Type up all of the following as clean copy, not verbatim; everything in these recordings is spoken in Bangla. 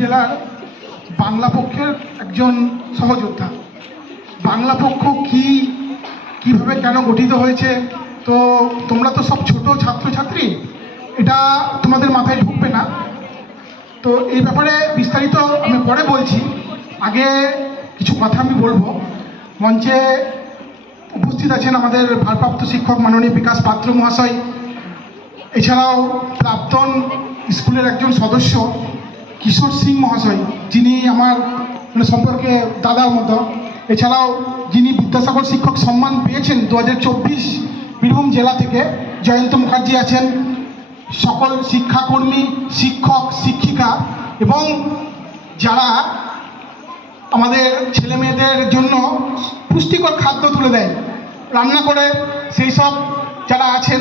জেলার বাংলা পক্ষের একজন সহযোদ্ধা। বাংলা পক্ষ কিভাবে কেন গঠিত হয়েছে, তো তোমরা তো সব ছোট ছাত্রছাত্রী, এটা তোমাদের মাথায় ঢুকবে না। তো এই ব্যাপারে বিস্তারিত আমি পরে বলছি, আগে কিছু কথা আমি বলবো। মঞ্চে উপস্থিত আছেন আমাদের ভারপ্রাপ্ত শিক্ষক মাননীয় বিকাশ পাত্র মহাশয়, এছাড়াও প্রাক্তন স্কুলের একজন সদস্য কিশোর সিং মহাশয়, যিনি আমার সম্পর্কে দাদার মতো। এছাড়াও যিনি বিদ্যাসাগর শিক্ষক সম্মান পেয়েছেন 2024 বীরভূম জেলা থেকে, জয়ন্ত মুখার্জি আছেন। সকল শিক্ষাকর্মী, শিক্ষক, শিক্ষিকা এবং যারা আমাদের ছেলে মেয়েদের জন্য পুষ্টিকর খাদ্য তুলে দেয়, রান্না করে, সেই সব যারা আছেন,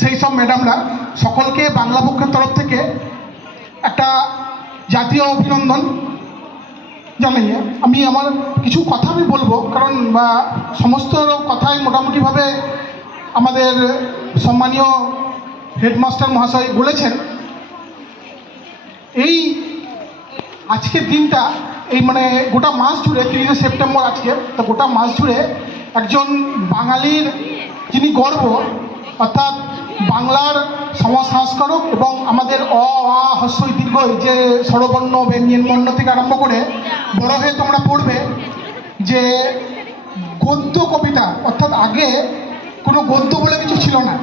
সেই সব ম্যাডামরা, সকলকে বাংলা পক্ষের তরফ থেকে একটা জাতীয় অভিনন্দন জানাইয়ে আমি আমার কিছু কথা আমি বলবো, কারণ সমস্ত কথাই মোটামুটিভাবে আমাদের সম্মানীয় হেডমাস্টার মহাশয় বলেছেন। এই আজকের দিনটা, এই গোটা মাস জুড়ে, 30 সেপ্টেম্বর আজকে, তো গোটা মাস জুড়ে একজন বাঙালির যিনি গর্ব, অর্থাৎ বাংলার সমাজ সংস্কারক এবং আমাদের হস্যই দীর্ঘ যে স্বরবর্ণ ব্যঞ্জন বর্ণ থেকে আরম্ভ করে বড় হয়ে তোমরা পড়বে যে গদ্য কবিতা, অর্থাৎ আগে কোনো গদ্য বলে কিছু ছিল না।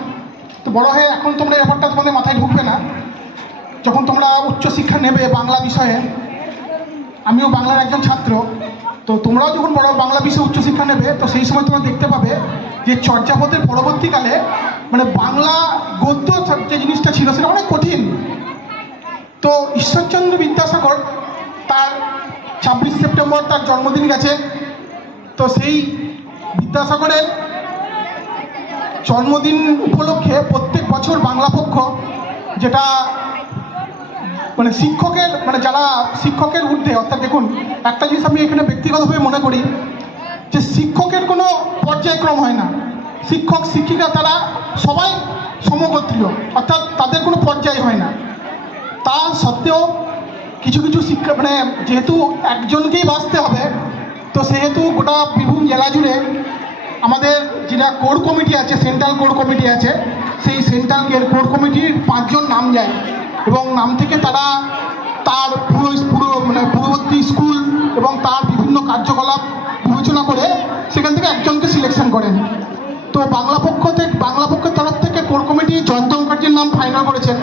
তো বড় হয়ে এখন তোমরা ব্যাপারটা তোমাদের মাথায় ঢুকবে না। যখন তোমরা উচ্চশিক্ষা নেবে বাংলা বিষয়ে, আমিও বাংলার একজন ছাত্র, তো তোমরাও যখন বড় বাংলা বিষয়ে উচ্চশিক্ষা নেবে, তো সেই সময় তোমরা দেখতে পাবে যে চর্যাপদের পরবর্তীকালে বাংলা গদ্য যে জিনিসটা ছিল সেটা অনেক কঠিন। তো ঈশ্বরচন্দ্র বিদ্যাসাগর, তার 26 সেপ্টেম্বর তার জন্মদিন গেছে। তো সেই বিদ্যাসাগরের জন্মদিন উপলক্ষে প্রত্যেক বছর বাংলা পক্ষ, যেটা শিক্ষকের যারা শিক্ষকের ঊর্ধ্বে, অর্থাৎ দেখুন একটা জিনিস আমি এখানে ব্যক্তিগতভাবে মনে করি যে শিক্ষকের কোনো পর্যায়ক্রম হয় না। শিক্ষক শিক্ষিকা তারা সবাই সমগোত্রীয়, অর্থাৎ তাদের কোনো পর্যায় হয় না। তা সত্ত্বেও কিছু কিছু শিক্ষা যেহেতু একজনকেই বাঁচতে হবে, তো সেহেতু গোটা বীরভূম জেলা জুড়ে আমাদের যেটা কোর কমিটি আছে, সেন্ট্রাল কোর কমিটি আছে, সেই সেন্ট্রাল কোর কমিটির 5 জন নাম যায় এবং নাম থেকে তারা তার পূর্ববর্তী স্কুল এবং তার বিভিন্ন কার্যকলাপ বিবেচনা করে সেখান থেকে একজনকে সিলেকশন করেন। তো বাংলা পক্ষের তরফ থেকে কোর কমিটি জয়ন্ত মুখার্জির নাম ফাইনাল করেছেন।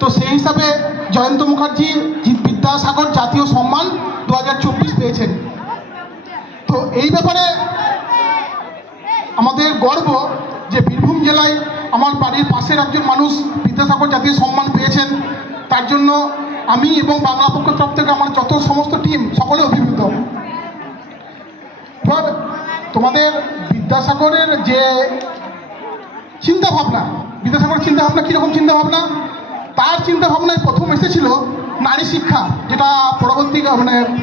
তো সেই হিসাবে জয়ন্ত মুখার্জি বিদ্যাসাগর জাতীয় সম্মান 2024 পেয়েছেন। তো এই ব্যাপারে আমাদের গর্ব যে বীরভূম জেলায় আমার বাড়ির পাশের একজন মানুষ বিদ্যাসাগর জাতীয় সম্মান পেয়েছেন। তার জন্য আমি এবং বাংলা পক্ষের তরফ থেকে আমার যত সমস্ত টিম, সকলে অভিভূত। এবার তোমাদের বিদ্যাসাগরের যে চিন্তাভাবনা, বিদ্যাসাগরের চিন্তাভাবনা কীরকম চিন্তাভাবনা, তার চিন্তাভাবনায় প্রথম এসেছিল নারী শিক্ষা, যেটা পরবর্তী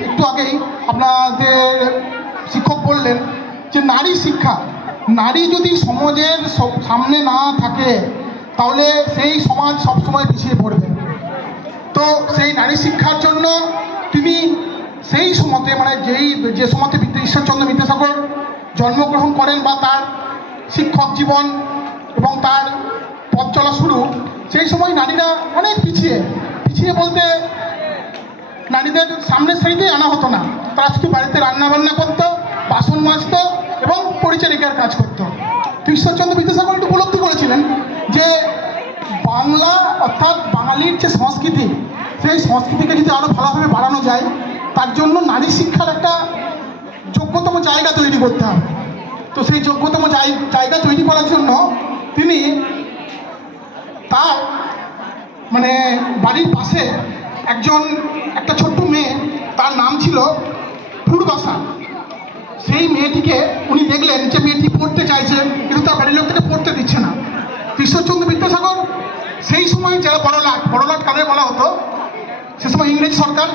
একটু আগেই আপনাদের শিক্ষক বললেন যে নারী শিক্ষা, নারী যদি সমাজের সামনে না থাকে তাহলে সেই সমাজ সবসময় পিছিয়ে পড়বে। তো সেই নারী শিক্ষার জন্য তিনি সেই সময়তে যে সময়তে ঈশ্বরচন্দ্র বিদ্যাসাগর জন্মগ্রহণ করেন বা তার শিক্ষক জীবন এবং তার পথ চলা শুরু, সেই সময় নারীরা অনেক পিছিয়ে বলতে নারীদের সামনের সারিতেই আনা হতো না। তারা শুধু বাড়িতে রান্নাবান্না করতো, বাসন মাজতো এবং পরিচারিকার কাজ করত। তো ঈশ্বরচন্দ্র বিদ্যাসাগর একটু উপলব্ধি করেছিলেন যে বাংলা, অর্থাৎ বাঙালির যে সংস্কৃতি, সেই সংস্কৃতিকে যদি আরও ভালোভাবে বাড়ানো যায়, তার জন্য নারী শিক্ষার একটা যোগ্যতম জায়গা তৈরি করতে হবে। তো সেই যোগ্যতম জায়গা তৈরি করার জন্য তিনি তার বাড়ির পাশে একটা ছোট্ট মেয়ে, তার নাম ছিল পূর্বাশা। সেই মেয়েটিকে উনি দেখলেন যে মেয়েটি পড়তে চাইছে, কিন্তু তার বাড়ির লোক থেকে পড়তে দিচ্ছে না। ঈশ্বরচন্দ্র বিদ্যাসাগর সেই সময় যারা বড়লাট কাদের বলা হতো, সে সময় ইংরেজ সরকার,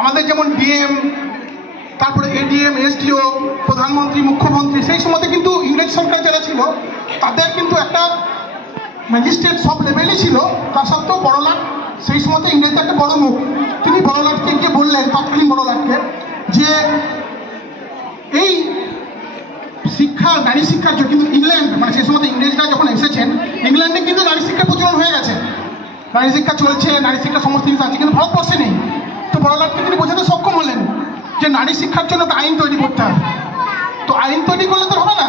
আমাদের যেমন ডিএম, তারপরে এডিএম, এসডিও, প্রধানমন্ত্রী, মুখ্যমন্ত্রী, সেই সময়তে কিন্তু ইংরেজ সরকার যারা ছিল তাদের কিন্তু একটা ম্যাজিস্ট্রেট সব লেভেলই ছিল। তা সত্ত্বেও বড়লাট সেই সময় ইংরেজদের একটা বড় মুখ, তিনি বড়লাটকে গিয়ে বললেন, তৎকালীন বড়লাটকে, যে এই শিক্ষা, নারী শিক্ষার জন্য কিন্তু ইংল্যান্ড, মানে সেই সময় ইংরেজরা যখন এসেছেন, ইংল্যান্ডে কিন্তু নারী শিক্ষার প্রচলন হয়ে গেছে, নারী শিক্ষা চলছে, নারী শিক্ষা সমস্ত জিনিস আছে, কিন্তু ভারতবর্ষে নেই। তো বড়লাটকে তিনি বোঝাতে সক্ষম হলেন যে নারী শিক্ষার জন্য একটা আইন তৈরি করতে হবে। তো আইন তৈরি করলে তো হবে না,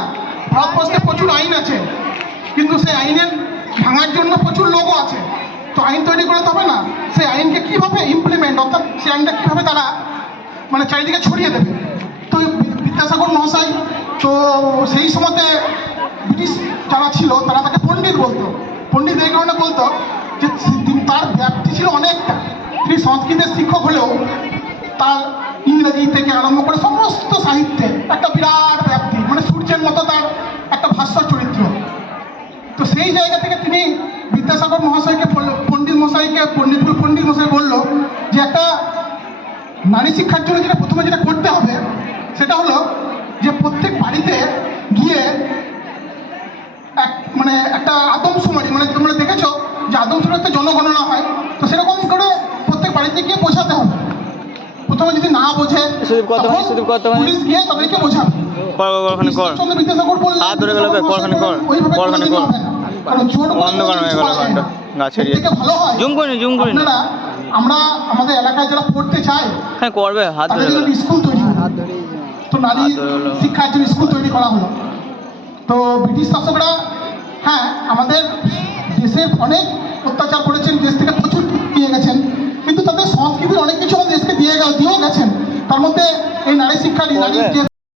ভারতবর্ষে প্রচুর আইন আছে, কিন্তু সেই আইনের ভাঙার জন্য প্রচুর লোকও আছে। তো আইন তৈরি করলে তো হবে না, সেই আইনকে কীভাবে ইমপ্লিমেন্ট, অর্থাৎ সেই আইনটা কীভাবে তারা মানে চারিদিকে ছড়িয়ে দেবে। তো বিদ্যাসাগর মহাশয়, তো সেই সময়তে ব্রিটিশ যারা ছিল তারা তাকে পণ্ডিত বলতো। পণ্ডিত এই কারণে বলতো যে তার ব্যাপ্তি ছিল অনেকটা, তিনি সংস্কৃতের শিক্ষক হলেও তার ইংরেজি থেকে আরম্ভ করে সমস্ত সাহিত্যে একটা বিরাট ব্যাপ্তি, মানে সূর্যের মতো তার একটা ভাস্বর চরিত্র। তো সেই জায়গা থেকে তিনি বিদ্যাসাগর মহাশয়কে, পণ্ডিত মশাই বলল যে একটা নারী শিক্ষার জন্য যেটা প্রথমে যেটা করতে হবে সেটা হলো যে প্রত্যেক বাড়িতে গিয়ে মানে একটা আদমশুমারি, মানে তোমরা দেখেছো যে আদমশুমারিতে জনগণনা হয়, তো সেরকম করে প্রত্যেক বাড়িতে গিয়ে বোঝাতে হবে। প্রথমে যদি না বোঝে পুলিশ গিয়ে তাদেরকে বোঝাবে। বিদ্যাসাগর বললেন কারণ জোর ভালো হয়। আপনারা আমরা আমাদের এলাকায় যারা পড়তে চাই তাদের জন্য স্কুল তৈরি হবে, তো নারী শিক্ষার জন্য স্কুল তৈরি করা হলো। তো ব্রিটিশ শাসকরা হ্যাঁ আমাদের দেশের অনেক অত্যাচার করেছেন, দেশ থেকে প্রচুর নিয়ে গেছেন, কিন্তু তাদের সংস্কৃতির অনেক কিছু আমাদের দেশকে দিয়েও গেছেন। তার মধ্যে এই নারী শিক্ষা, নারী